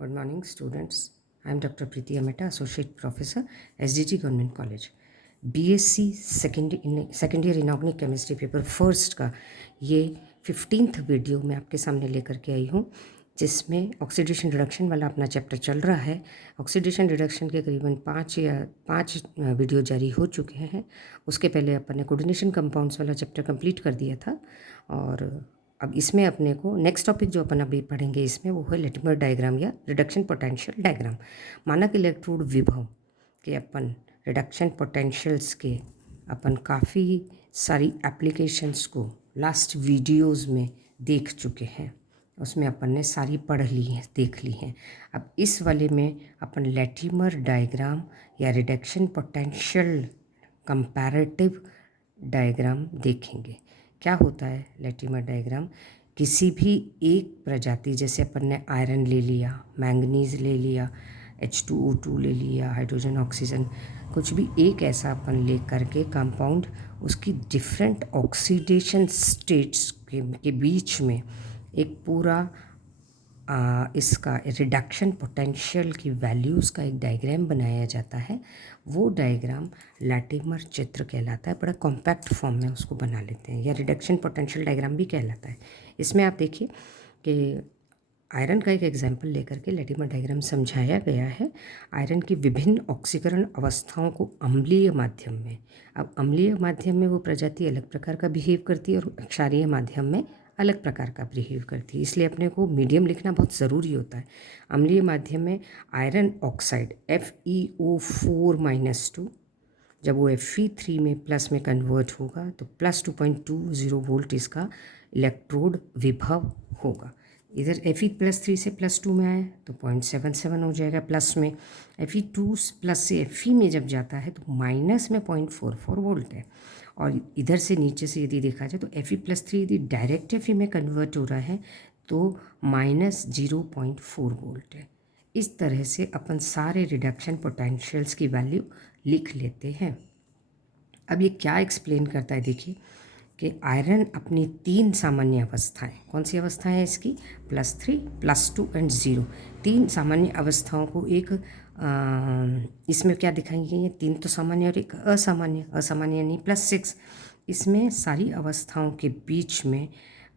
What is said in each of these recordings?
Good morning, students. I am Dr. Preeti Ameta, Associate Professor, SDG Government College. BSc second year inorganic chemistry paper first का ये 15th video मैं आपके सामने लेकर के आई हूँ, जिसमें ऑक्सीडेशन रिडक्शन वाला अपना चैप्टर चल रहा है। ऑक्सीडेशन रिडक्शन के करीबन पाँच वीडियो जारी हो चुके हैं। उसके पहले अपन ने कोऑर्डिनेशन कंपाउंड्स वाला चैप्टर कंप्लीट कर दिया था, और अब इसमें अपने को नेक्स्ट टॉपिक जो अपन अभी पढ़ेंगे इसमें वो है लेटिमर डायग्राम या रिडक्शन पोटेंशियल डायग्राम। मानक इलेक्ट्रोड विभव के अपन रिडक्शन पोटेंशियल्स के अपन काफ़ी सारी एप्लीकेशंस को लास्ट वीडियोस में देख चुके हैं। उसमें अपन ने सारी पढ़ ली हैं, देख ली हैं। अब इस वाले में अपन लेटिमर डायग्राम या रिडक्शन पोटेंशियल कंपैरेटिव डायग्राम देखेंगे। क्या होता है लेटिमर डायग्राम? किसी भी एक प्रजाति, जैसे अपन ने आयरन ले लिया, मैंगनीज ले लिया, H2O2 ले लिया, हाइड्रोजन ऑक्सीजन, कुछ भी एक ऐसा अपन ले करके कंपाउंड उसकी डिफरेंट ऑक्सीडेशन स्टेट्स के बीच में एक पूरा इसका रिडक्शन पोटेंशियल की वैल्यूज़ का एक डायग्राम बनाया जाता है। वो डायग्राम लैटिमर चित्र कहलाता है। बड़ा कॉम्पैक्ट फॉर्म में उसको बना लेते हैं, या रिडक्शन पोटेंशियल डायग्राम भी कहलाता है। इसमें आप देखिए कि आयरन का एक एग्जाम्पल लेकर के लैटिमर डायग्राम समझाया गया है। आयरन की विभिन्न ऑक्सीकरण अवस्थाओं को अम्लीय माध्यम में, अब अम्लीय माध्यम में वो प्रजाति अलग प्रकार का बिहेव करती है और क्षारीय माध्यम में अलग प्रकार का बिहेव करती है, इसलिए अपने को मीडियम लिखना बहुत ज़रूरी होता है। अम्लीय माध्यम में आयरन ऑक्साइड FeO4-2, जब वो Fe3 में प्लस में कन्वर्ट होगा तो प्लस 2.20 वोल्ट इसका इलेक्ट्रोड विभव होगा। इधर Fe+3 से +2 में आए तो 0.77 हो जाएगा प्लस में। Fe2 प्लस से Fe में जब जाता है तो माइनस में 0.44 वोल्ट है। और इधर से नीचे से यदि देखा जाए तो Fe+3 यदि डायरेक्ट Fe में कन्वर्ट हो रहा है तो -0.4 वोल्ट है। इस तरह से अपन सारे रिडक्शन पोटेंशियल्स की वैल्यू लिख लेते हैं। अब ये क्या एक्सप्लेन करता है, देखिए कि आयरन अपनी 3 सामान्य अवस्थाएं, कौन सी अवस्थाएं हैं इसकी? +3, +2 एंड 0, 3 सामान्य अवस्थाओं को एक इसमें क्या दिखाई गई है? 3 तो सामान्य और एक असामान्य यानी +6। इसमें सारी अवस्थाओं के बीच में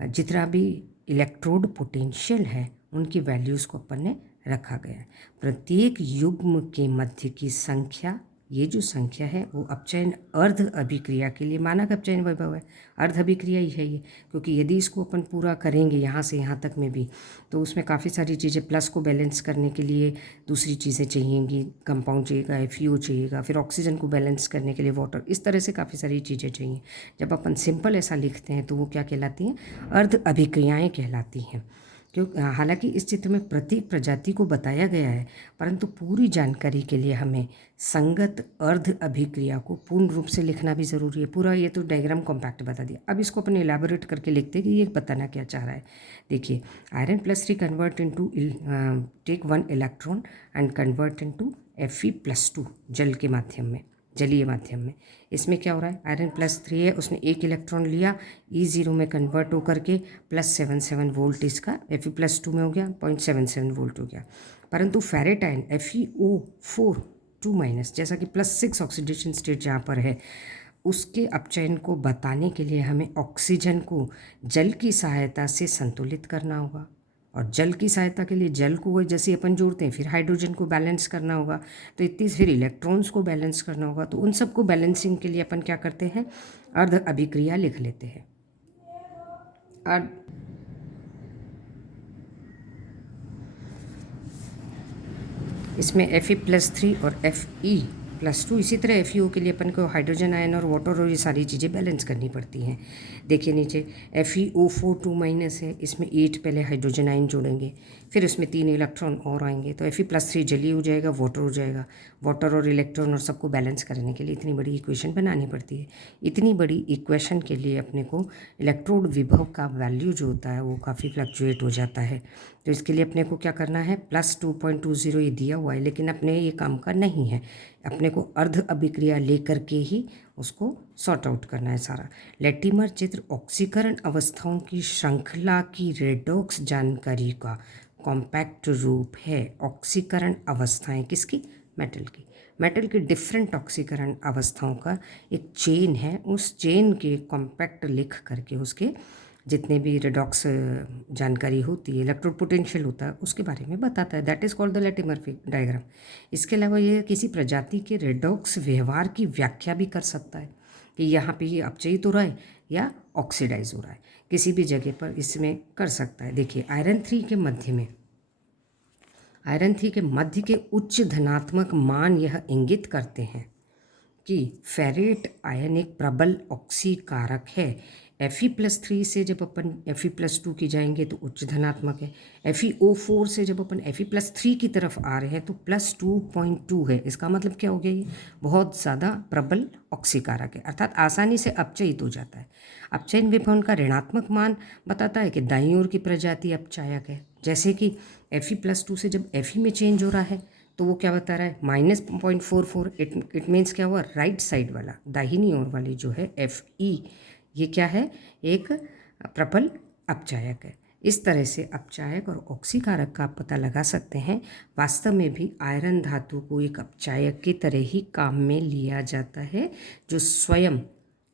जितना भी इलेक्ट्रोड पोटेंशियल है उनकी वैल्यूज़ को अपन ने रखा गया है। प्रत्येक युग्म के मध्य की संख्या, ये जो संख्या है वो अपचयन अर्ध अभिक्रिया के लिए मानक अपचयन वैभव है। अर्ध अभिक्रिया ही है ये, क्योंकि यदि इसको अपन पूरा करेंगे यहाँ से यहाँ तक में भी तो उसमें काफ़ी सारी चीज़ें, प्लस को बैलेंस करने के लिए दूसरी चीज़ें चाहिएंगी, कंपाउंड चाहिएगा, FeO चाहिएगा, फिर ऑक्सीजन को बैलेंस करने के लिए वाटर, इस तरह से काफ़ी सारी चीज़ें चाहिए। जब अपन सिंपल ऐसा लिखते हैं तो वो क्या कहलाती हैं? अर्ध अभिक्रियाएँ कहलाती हैं। क्यों? हालांकि इस चित्र में प्रत्येक प्रजाति को बताया गया है, परंतु पूरी जानकारी के लिए हमें संगत अर्ध अभिक्रिया को पूर्ण रूप से लिखना भी ज़रूरी है। पूरा ये तो डायग्राम कॉम्पैक्ट बता दिया, अब इसको अपन एलैबोरेट करके लिखते हैं कि ये बताना क्या चाह रहा है। देखिए, iron convert into take 1 electron and convert into Fe+2 जल के माध्यम में, जलीय माध्यम में। इसमें क्या हो रहा है? आयरन+3 है, उसने एक इलेक्ट्रॉन लिया, E0 में कन्वर्ट होकर के +77 वोल्ट इसका Fe+2 में हो गया, 0.77 वोल्ट हो गया। परंतु फेरेटाइन FeO4-, जैसा कि +6 ऑक्सीडेशन स्टेट जहाँ पर है, उसके अपचयन को बताने के लिए हमें ऑक्सीजन को जल की सहायता से संतुलित करना होगा, और जल की सहायता के लिए जल को जैसे अपन जोड़ते हैं, फिर हाइड्रोजन को बैलेंस करना होगा, तो इतनी फिर इलेक्ट्रॉन्स को बैलेंस करना होगा। तो उन सबको बैलेंसिंग के लिए अपन क्या करते हैं? अर्ध अभिक्रिया लिख लेते हैं। अर्ध इसमें Fe+3 और Fe+2, इसी तरह FeO के लिए अपन को हाइड्रोजन आयन और वाटर और ये सारी चीज़ें बैलेंस करनी पड़ती हैं। देखिए नीचे FeO4-, है, इसमें 8 पहले हाइड्रोजन आयन जोड़ेंगे, फिर उसमें 3 इलेक्ट्रॉन और आएंगे, तो Fe+3 जलीय हो जाएगा, वाटर हो जाएगा। वाटर और इलेक्ट्रॉन और सबको बैलेंस करने के लिए इतनी बड़ी इक्वेशन बनानी पड़ती है। इतनी बड़ी इक्वेशन के लिए अपने को इलेक्ट्रोड विभव का वैल्यू जो होता है वो काफ़ी फ्लक्चुएट हो जाता है। तो इसके लिए अपने को क्या करना है? +2.20 ये दिया हुआ है, लेकिन अपने ये काम का नहीं है। अपने को अर्ध अभिक्रिया लेकर के ही उसको सॉर्ट आउट करना है सारा। लेटिमर चित्र ऑक्सीकरण अवस्थाओं की श्रृंखला की रेडॉक्स जानकारी का कॉम्पैक्ट रूप है। ऑक्सीकरण अवस्थाएं किसकी? मेटल की। मेटल की डिफरेंट ऑक्सीकरण अवस्थाओं का एक चेन है, उस चेन के कॉम्पैक्ट लिख करके उसके जितने भी रेडॉक्स जानकारी होती है, इलेक्ट्रोड पोटेंशियल होता है, उसके बारे में बताता है। That is called the Latimer diagram. इसके अलावा ये किसी प्रजाति के रेडॉक्स व्यवहार की व्याख्या भी कर सकता है कि यहाँ पे ये अपचयित हो रहा है या ऑक्सीडाइज हो रहा है, किसी भी जगह पर इसमें कर सकता है। देखिए आयरन 3 के मध्य में, आयरन 3 के मध्य के उच्च धनात्मक मान यह इंगित करते हैं कि फेरेट आयन एक प्रबल ऑक्सीकारक है। Fe+3 से जब अपन Fe+2 की जाएंगे तो उच्च धनात्मक है। FeO4 से जब अपन Fe+3 की तरफ आ रहे हैं तो +2.2 है। इसका मतलब क्या हो गया? ये बहुत ज़्यादा प्रबल ऑक्सीकारक है, अर्थात आसानी से अपचयित हो जाता है। अपचयन विभवन का ऋणात्मक मान बताता है कि दाईं ओर की प्रजाति अपचायक है। जैसे कि Fe+2 से जब Fe में चेंज हो रहा है तो वो क्या बता रहा है? -0.44। इट मीन्स क्या हुआ? राइट साइड वाला, दाहिनी ओर वाली जो है Fe, ये क्या है? एक प्रबल अपचायक है। इस तरह से अपचायक और ऑक्सीकारक का आप पता लगा सकते हैं। वास्तव में भी आयरन धातु को एक अपचायक की तरह ही काम में लिया जाता है, जो स्वयं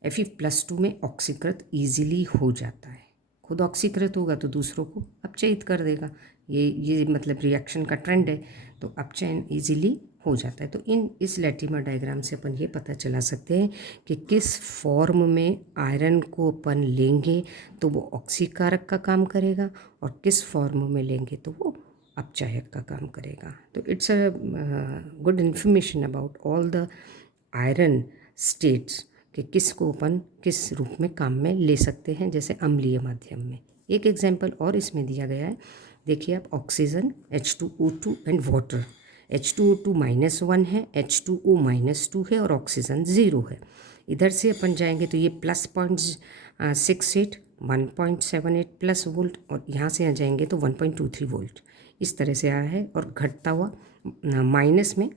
Fe+2 में ऑक्सीकृत ईजिली हो जाता है। खुद ऑक्सीकृत होगा तो दूसरों को अपचयित कर देगा। ये मतलब रिएक्शन का ट्रेंड है, तो अपचयन ईजिली हो जाता है। तो इस लेटिमर डायग्राम से अपन ये पता चला सकते हैं कि किस फॉर्म में आयरन को अपन लेंगे तो वो ऑक्सीकारक का काम करेगा और किस फॉर्म में लेंगे तो वो अपचायक का काम करेगा। तो it's a good information about all the iron states कि किसको अपन किस रूप में काम में ले सकते हैं, जैसे अम्लीय माध्यम में। एक एग्जाम्पल और इसमें दिया गया है, देखिए आप, oxygen H2O2 and water. H2O2 -1 है, H2O -2 है और ऑक्सीजन 0 है। इधर से अपन जाएंगे तो ये +0.68 1.78 प्लस वोल्ट, और यहाँ से आ जाएंगे तो 1.23 वोल्ट। इस तरह से आया है और घटता हुआ माइनस में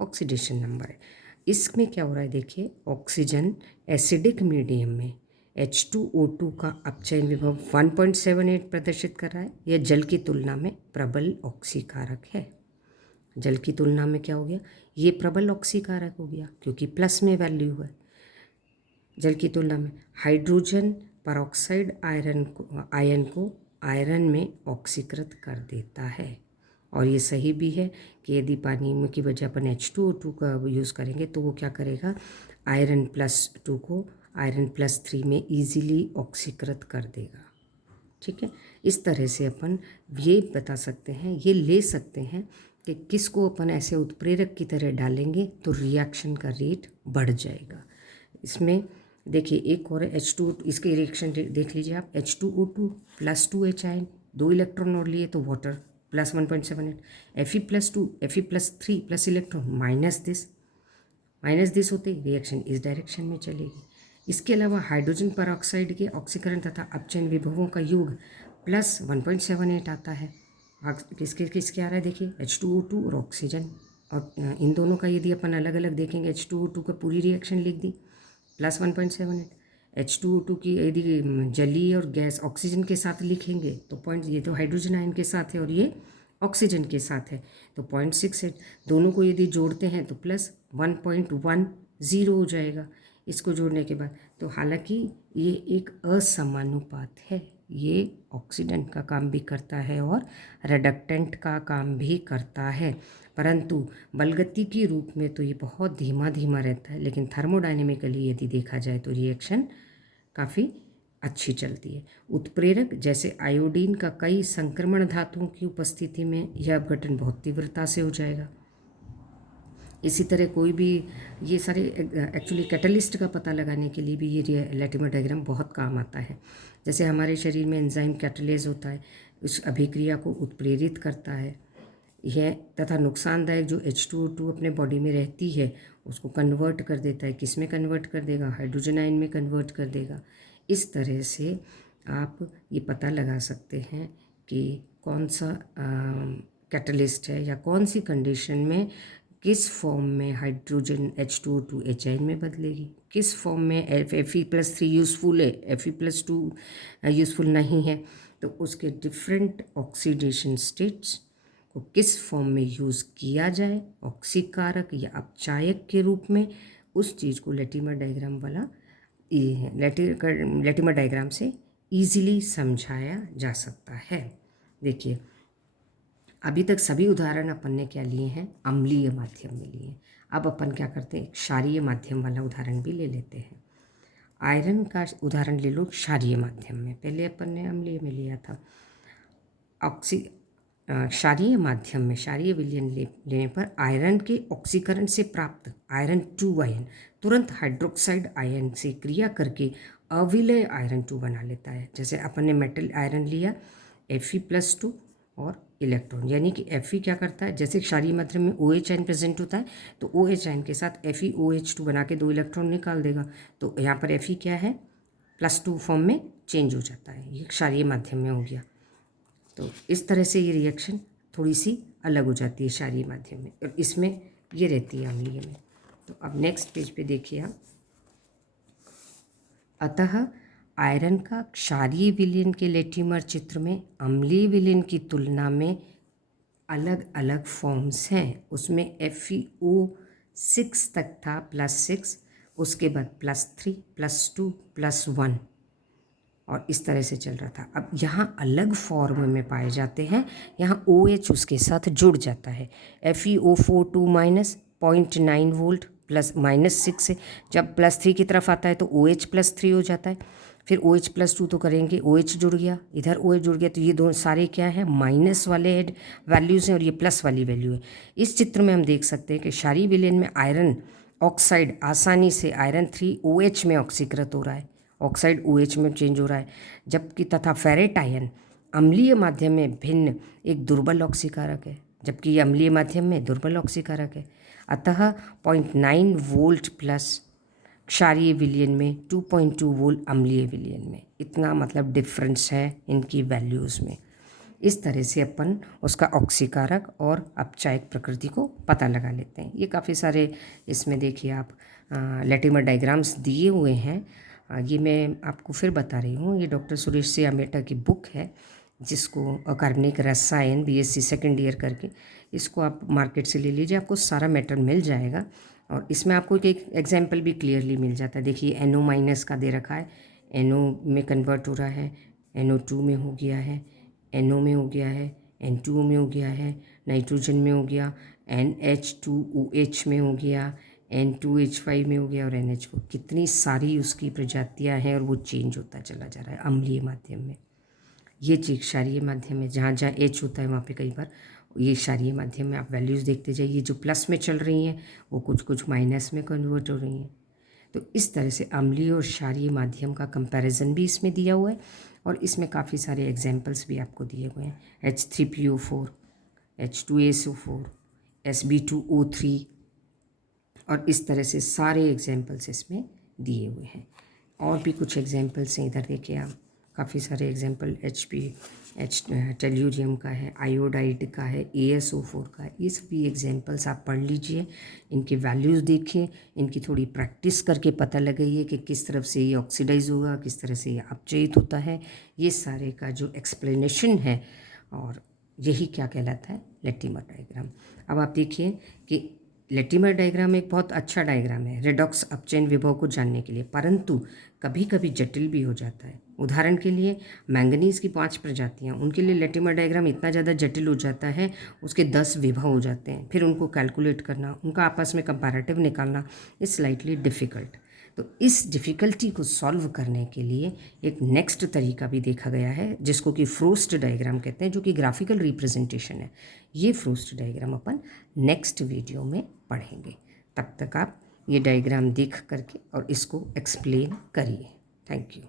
ऑक्सीडेशन नंबर है। इसमें क्या हो रहा है? देखिए ऑक्सीजन एसिडिक मीडियम में H2O2 का अपचयन विभव 1.78 प्रदर्शित कर रहा है। यह जल की तुलना में प्रबल ऑक्सीकारक है। जल की तुलना में क्या हो गया? ये प्रबल ऑक्सीकारक हो गया क्योंकि प्लस में वैल्यू है। जल की तुलना में हाइड्रोजन परऑक्साइड आयरन को आयरन में ऑक्सीकृत कर देता है। और ये सही भी है कि यदि पानी में की बजाय अपन H2O2 का यूज़ करेंगे तो वो क्या करेगा? आयरन+2 को आयरन+3 में ईजिली ऑक्सीकृत कर देगा। ठीक है, इस तरह से अपन ये बता सकते हैं, ये ले सकते हैं कि किसको अपन ऐसे उत्प्रेरक की तरह डालेंगे तो रिएक्शन का रेट बढ़ जाएगा। इसमें देखिए एक और H2, इसके रिएक्शन देख लीजिए आप। H2O2 +2H आयन, 2 इलेक्ट्रॉन और लिए तो water +1.78, Fe+2 Fe+3 plus electron minus this होते रिएक्शन इस डायरेक्शन में चलेगी। इसके अलावा हाइड्रोजन परऑक्साइड के ऑक्सीकरण तथा अपचयन विभवों का योग +1.78 आता है। किसके आ रहा है? देखिए H2O2 और ऑक्सीजन, और इन दोनों का यदि अपन अलग अलग देखेंगे, H2O2 का पूरी रिएक्शन लिख दी +1.78, H2O2 की यदि जलीय और गैस ऑक्सीजन के साथ लिखेंगे तो ये तो हाइड्रोजन आयन के साथ है और ये ऑक्सीजन के साथ है तो 0.68। दोनों को यदि जोड़ते हैं तो +1.10 हो जाएगा इसको जोड़ने के बाद। तो हालांकि ये एक असमानुपात है, ये ऑक्सीडेंट का काम भी करता है और रिडक्टेंट का काम भी करता है, परंतु बलगति के रूप में तो ये बहुत धीमा धीमा रहता है। लेकिन थर्मोडायनेमिकली यदि देखा जाए तो रिएक्शन काफ़ी अच्छी चलती है। उत्प्रेरक जैसे आयोडीन का कई संक्रमण धातुओं की उपस्थिति में यह अपघटन बहुत तीव्रता से हो जाएगा। इसी तरह कोई भी ये सारे एक्चुअली कैटलिस्ट का पता लगाने के लिए भी ये लेटिमर डायग्राम बहुत काम आता है। जैसे हमारे शरीर में एंजाइम कैटलेज होता है, उस अभिक्रिया को उत्प्रेरित करता है यह, तथा नुकसानदायक जो H2O2 अपने बॉडी में रहती है उसको कन्वर्ट कर देता है। किस में कन्वर्ट कर देगा? हाइड्रोजन आयन में कन्वर्ट कर देगा। इस तरह से आप ये पता लगा सकते हैं कि कौन सा कैटलिस्ट है या कौन सी कंडीशन में किस फॉर्म में हाइड्रोजन H2O2 H आयन में बदलेगी, किस फॉर्म में Fe+3 यूज़फुल है, Fe+2 यूज़फुल नहीं है। तो तो उसके डिफरेंट ऑक्सीडेशन स्टेट्स को किस फॉर्म में यूज़ किया जाए, ऑक्सीकारक या अपचायक के रूप में, उस चीज़ को लेटिमर डायग्राम वाला लेटिमर डायग्राम से इजीली समझाया जा सकता है। देखिए, अभी तक सभी उदाहरण अपन ने क्या लिए हैं, अम्लीय माध्यम में लिए हैं। अब अपन क्या करते हैं, क्षारीय माध्यम वाला उदाहरण भी ले लेते हैं। आयरन का उदाहरण ले लो क्षारीय माध्यम में, पहले अपन ने अम्लीय में लिया था। क्षारीय माध्यम में क्षारीय विलयन लेने पर आयरन के ऑक्सीकरण से प्राप्त आयरन 2 आयन तुरंत हाइड्रोक्साइड आयन से क्रिया करके अविलय आयरन 2 बना लेता है। जैसे अपन ने मेटल आयरन लिया Fe+2 और इलेक्ट्रॉन, यानी कि Fe क्या करता है, जैसे क्षारीय माध्यम में OH आयन प्रेजेंट होता है तो OH आयन के साथ FeOH2 बना के 2 इलेक्ट्रॉन निकाल देगा। तो यहाँ पर Fe क्या है, +2 फॉर्म में चेंज हो जाता है। ये क्षारीय माध्यम में हो गया। तो इस तरह से ये रिएक्शन थोड़ी सी अलग हो जाती है क्षारीय माध्यम में, और इसमें ये रहती है अम्लीय में। तो अब नेक्स्ट पेज पे देखिए आप, अतः आयरन का क्षारीय विलयन के लेटिमर चित्र में अम्लीय विलयन की तुलना में अलग अलग फॉर्म्स हैं। उसमें FeO6 तक था +6, उसके बाद +3, +2, +1 और इस तरह से चल रहा था। अब यहाँ अलग फॉर्म में पाए जाते हैं, यहाँ OH उसके साथ जुड़ जाता है। FeO4 2- 0.9 वोल्ट +-6 से जब +3 की तरफ आता है तो OH+3 हो जाता है। फिर OH+2 तो करेंगे, OH जुड़ गया, इधर OH जुड़ गया, तो ये दोनों सारे क्या है, माइनस वाले वैल्यूज़ हैं और ये प्लस वाली वैल्यू है। इस चित्र में हम देख सकते हैं कि क्षारीय विलयन में आयरन ऑक्साइड आसानी से आयरन 3 OH में ऑक्सीकृत हो रहा है, ऑक्साइड OH में चेंज हो रहा है, जबकि तथा फेरेट आयन अम्लीय माध्यम में भिन्न एक दुर्बल ऑक्सीकारक है, जबकि ये अम्लीय माध्यम में दुर्बल ऑक्सीकारक है। अतः 0.9 वोल्ट प्लस क्षारीय विलयन में 2.2 वोल्ट अम्लीय विलयन में, इतना मतलब डिफरेंस है इनकी वैल्यूज़ में। इस तरह से अपन उसका ऑक्सीकारक और अपचायक प्रकृति को पता लगा लेते हैं। ये काफ़ी सारे इसमें देखिए आप लेटिमर डायग्राम्स दिए हुए हैं। ये मैं आपको फिर बता रही हूँ, ये डॉक्टर सुरेश सी अमेटा की बुक है, जिसको अकार्बनिक रसायन BSc सेकेंड ईयर करके, इसको आप मार्केट से ले लीजिए, आपको सारा मैटर मिल जाएगा। और इसमें आपको एक एग्जाम्पल भी क्लियरली मिल जाता है। देखिए NO- का दे रखा है, NO में कन्वर्ट हो रहा है, NO2 में हो गया है, NO में हो गया है, N2O में हो गया है, नाइट्रोजन में हो गया, NH2OH में हो गया, N2H5 में हो गया और NH4। कितनी सारी उसकी प्रजातियां हैं और वो चेंज होता चला जा रहा है अम्लीय माध्यम में। ये चीज़ क्षारीय माध्यम में जहाँ जहाँ H होता है वहाँ पे कई बार ये क्षारीय माध्यम में आप वैल्यूज़ देखते जाइए, जो प्लस में चल रही हैं वो कुछ कुछ माइनस में कन्वर्ट हो रही हैं। तो इस तरह से अम्लीय और क्षारीय माध्यम का कंपैरिजन भी इसमें दिया हुआ है, और इसमें काफ़ी सारे एग्जांपल्स भी आपको दिए हुए हैं। H3PO4, H2SO4, Sb2O3 और इस तरह से सारे एग्जांपल्स इसमें दिए हुए हैं। और भी कुछ एग्जांपल्स हैं, इधर देखिए आप, काफ़ी सारे एग्जांपल टेल्यूरियम का है, आयोडाइड का है, ASO4 का है। ये सभी एग्जांपल्स आप पढ़ लीजिए, इनके वैल्यूज़ देखिए, इनकी थोड़ी प्रैक्टिस करके पता लगाइए कि किस तरफ से ये ऑक्सीडाइज होगा, किस तरह से ये अपचयित होता है। ये सारे का जो एक्सप्लेनेशन है, और यही क्या कहलाता है, लेटिमर डायग्राम। अब आप देखिए कि लेटिमर डायग्राम एक बहुत अच्छा डायग्राम है रेडॉक्स अपचयन विभव को जानने के लिए, परंतु कभी कभी जटिल भी हो जाता है। उदाहरण के लिए मैंगनीज़ की 5 प्रजातियाँ, उनके लिए लेटिमर डायग्राम इतना ज़्यादा जटिल हो जाता है, उसके 10 विभव हो जाते हैं, फिर उनको कैलकुलेट करना, उनका आपस में कंपैरेटिव निकालना इज़ स्लाइटली डिफ़िकल्ट। तो इस डिफ़िकल्टी को सॉल्व करने के लिए एक नेक्स्ट तरीका भी देखा गया है, जिसको कि फ्रोस्ट डायग्राम कहते हैं, जो कि ग्राफिकल रिप्रेजेंटेशन है। ये फ्रोस्ट डायग्राम अपन नेक्स्ट वीडियो में पढ़ेंगे। तब तक आप ये डायग्राम देख करके और इसको एक्सप्लेन करिए। Thank you.